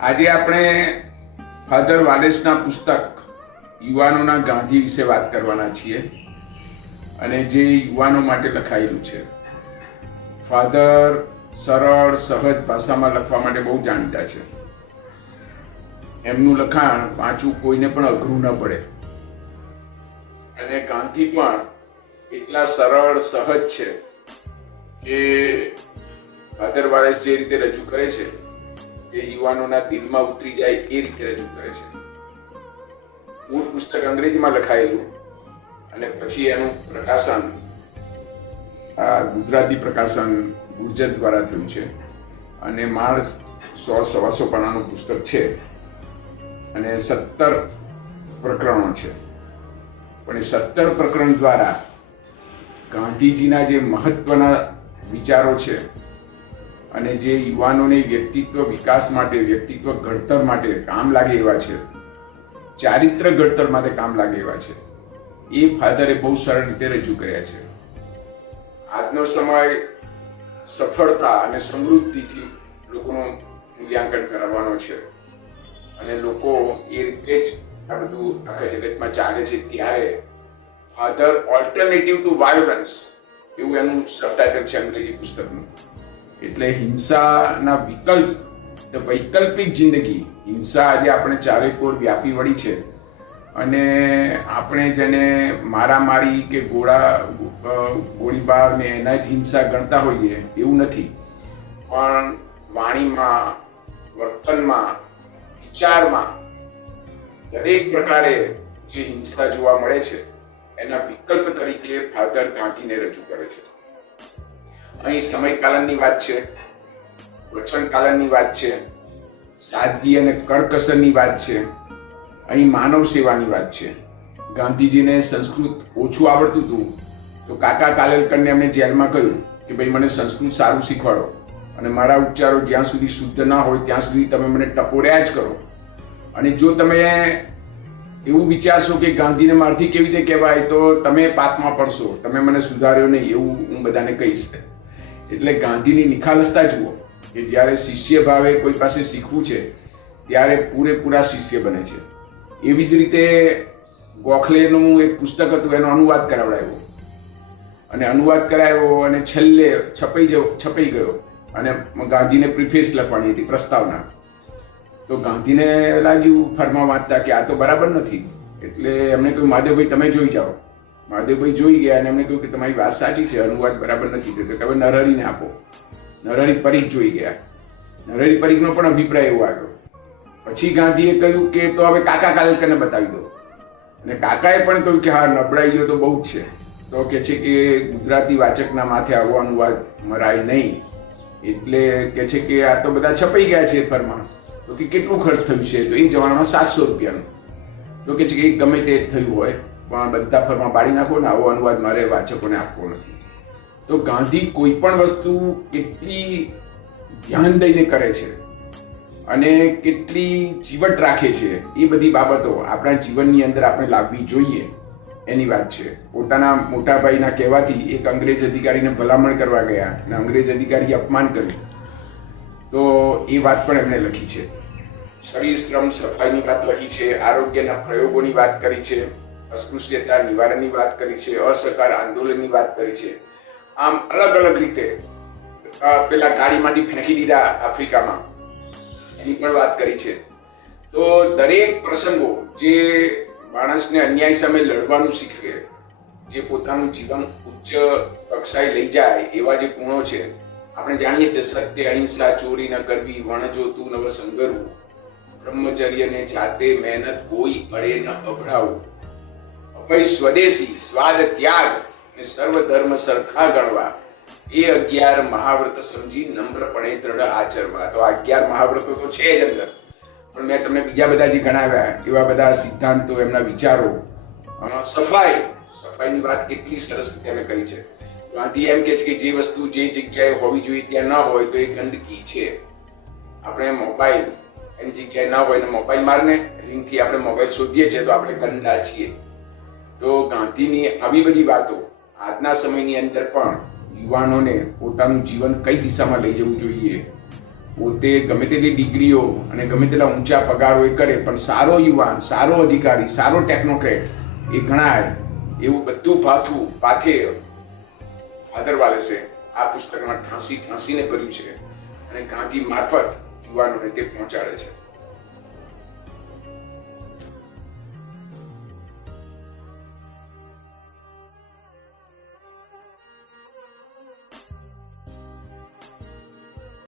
આજે આપણે ફાધર વાલેસના પુસ્તક યુવાનોના ગાંધી વિશે વાત કરવાના છીએ અને જે યુવાનો માટે લખાયેલું છે. ફાધર સરળ સહજ ભાષામાં લખવા માટે બહુ જાણીતા છે. એમનું લખાણ વાંચવું કોઈને પણ અઘરું ન પડે અને ગાંધી પણ એટલા સરળ સહજ છે કે ફાધર વાલેસ જે રીતે રજૂ કરે છે એ યુવાનોના દિલમાં ઉતરી જાય એ રીતે રજૂ કરે છે. મૂળ પુસ્તક અંગ્રેજીમાં લખાયેલું અને પછી એનું પ્રકાશન ગુજરાતી પ્રકાશન ગુર્જર દ્વારા થયું છે અને માળ 100-125 પાનાનું પુસ્તક છે અને 17 પ્રકરણો છે. પણ એ 17 પ્રકરણ દ્વારા ગાંધીજીના જે મહત્વના વિચારો છે અને જે યુવાનોને વ્યક્તિત્વ વિકાસ માટે, વ્યક્તિત્વ ઘડતર માટે કામ લાગે એવા છે, ચારિત્ર ઘડતર માટે કામ લાગે એવા છે, એ ફાધરે બહુ સરળ રીતે રજૂ કર્યા છે. આજનો સમય સફળતા અને સમૃદ્ધિથી લોકોનું મૂલ્યાંકન કરવાનો છે અને લોકો એ રીતે જ આ બધું આખા જગતમાં ચાલે છે. ત્યારે ફાધર ઓલ્ટરનેટિવ ટુ વાયોલન્સ એવું એનું સબટાઇટલ છે અંગ્રેજી પુસ્તકનું. એટલે હિંસાના વૈકલ્પિક જિંદગી. હિંસા આજે આપણે ચારેકોર વ્યાપી વળી છે અને આપણે જેને મારામારી કે ગોળીબાર ને એના જ હિંસા ગણતા હોઈએ એવું નથી, પણ વાણીમાં, વર્તનમાં, વિચારમાં દરેક પ્રકારે જે હિંસા જોવા મળે છે એના વિકલ્પ તરીકે ફાધર ગાંધીને રજૂ કરે છે. અહીં સમયકાલનની વાત છે, વચનકાલનની વાત છે, સાદગી અને કરકસરની વાત છે, અહીં માનવ સેવાની વાત છે. ગાંધીજીને સંસ્કૃત ઓછું આવડતું હતું તો કાકા કાલેલકરને એમણે જેલમાં કહ્યું કે ભાઈ મને સંસ્કૃત સારું શીખવાડો અને મારા ઉચ્ચારો જ્યાં સુધી શુદ્ધ ના હોય ત્યાં સુધી તમે મને ટકોર્યા જ કરો. અને જો તમે એવું વિચારશો કે ગાંધીને મારથી કેવી રીતે કહેવાય તો તમે પાપમાં પડશો, તમે મને સુધાર્યો નહીં, એવું હું બધાને કહીશ. એટલે ગાંધીની નિખાલસતા જુઓ કે જ્યારે શિષ્ય ભાવે કોઈ પાસે શીખવું છે ત્યારે પૂરેપૂરા શિષ્ય બને છે. એવી જ રીતે ગોખલેનું એક પુસ્તક હતું, એનો અનુવાદ કરાવડાવ્યો અને અનુવાદ કરાવ્યો અને છેલ્લે છપાઈ ગયો અને ગાંધીને પ્રિફેસ લખવાની હતી, પ્રસ્તાવના. તો ગાંધીને લાગ્યું ફરમા વાંચતા કે આ તો બરાબર નથી. એટલે એમણે કહ્યું મહાદેવભાઈ તમે જોઈ જાઓ. મહાદેવભાઈ જોઈ ગયા અને એમણે કહ્યું કે તમારી વાત સાચી છે, અનુવાદ બરાબર નથી. તો કે હવે નરહરીને આપો. નરહરી પરીખ જોઈ ગયા. નરહરી પરીખનો પણ અભિપ્રાય એવો આવ્યો. પછી ગાંધીએ કહ્યું કે તો હવે કાકા કાલેલકરને બતાવી દો. અને કાકાએ પણ કહ્યું કે હા નબળાઈઓ તો બહુ જ છે. તો કે છે કે ગુજરાતી વાચકના માથે આવો અનુવાદ મરાય નહીં. એટલે કે છે કે આ તો બધા છપાઈ ગયા છે ફરમાં. તો કે કેટલું ખર્ચ થયું છે? તો એ જમાનામાં 700 રૂપિયાનું. તો કે છે કે ગમે તે થયું હોય પણ બધા ફરમાં બાળી નાખો ને, આવો અનુવાદ મારે વાચકોને આપવો નથી. તો ગાંધી કોઈ પણ વસ્તુ કેટલી ધ્યાન દઈને કરે છે અને કેટલી જીવટ રાખે છે એ બધી બાબતો આપણા જીવનની અંદર આપણે લાવવી જોઈએ એની વાત છે. પોતાના મોટા ભાઈના કહેવાથી એક અંગ્રેજ અધિકારીને ભલામણ કરવા ગયા અને અંગ્રેજ અધિકારીએ અપમાન કર્યું. તો એ વાત પણ એમણે લખી છે. શરીર શ્રમ સફાઈની વાત લખી છે, આરોગ્યના પ્રયોગોની વાત કરી છે, અસ્પૃશ્યતા નિવારણની વાત કરી છે, અસહકાર આંદોલનની વાત કરી છે. આમ અલગ અલગ રીતે પેલા ગાડીમાંથી ફેંકી દીધા આફ્રિકામાં એની પણ વાત કરી છે. તો દરેક પ્રસંગો જે માણસને અન્યાય સામે લડવાનું શીખવે, જે પોતાનું જીવન ઉચ્ચ કક્ષાએ લઈ જાય એવા જે ગુણો છે આપણે જાણીએ છીએ. સત્ય, અહિંસા, ચોરી ન કરવી, વણજોતું નવ સંગરવું, બ્રહ્મચર્યને જાતે મહેનત કોઈ અડે ન અભડાવું, અભય સ્વદેશી, સ્વાદ ત્યાગ ને સર્વ ધર્મ સરખા ગણવા, એ 11 મહાવ્રત સમજી નમ્રપણે દ્રઢ આચરવા. તો આ 11 મહાવ્રતો તો છે જ અંદર, પણ મેં તમને બીજા બધા જે ગણાવ્યા એવા બધા સિદ્ધાંતો, એમના વિચારો. સફાઈની વાત કેટલી સરસ રીતે અમે કરી છે. ગાંધી એમ કે છે કે જે વસ્તુ જે જગ્યાએ હોવી જોઈએ ત્યાં ન હોય તો એ ગંદકી છે. આપણે મોબાઈલ એની જગ્યાએ ન હોય ને મોબાઈલ મારને રિંગથી આપણે મોબાઈલ શોધીએ છીએ તો આપણે ગંદા છીએ. તો ગાંધીની આવી બધી વાતો આજના સમયની અંદર પણ યુવાનોને પોતાનું જીવન કઈ દિશામાં લઈ જવું જોઈએ પોતે ગમે તેટલી ડિગ્રીઓ અને ગમે તેટલા ઊંચા પગારો એ કરે, પણ સારો યુવાન, સારો અધિકારી, સારો ટેકનોક્રેટ એ ગણાય એવું બધું પાથે ફાધર વાલેસે આ પુસ્તકમાં ઠાંસીને ભર્યું છે અને ગાંધી મારફત યુવાનોને તે પહોંચાડે છે.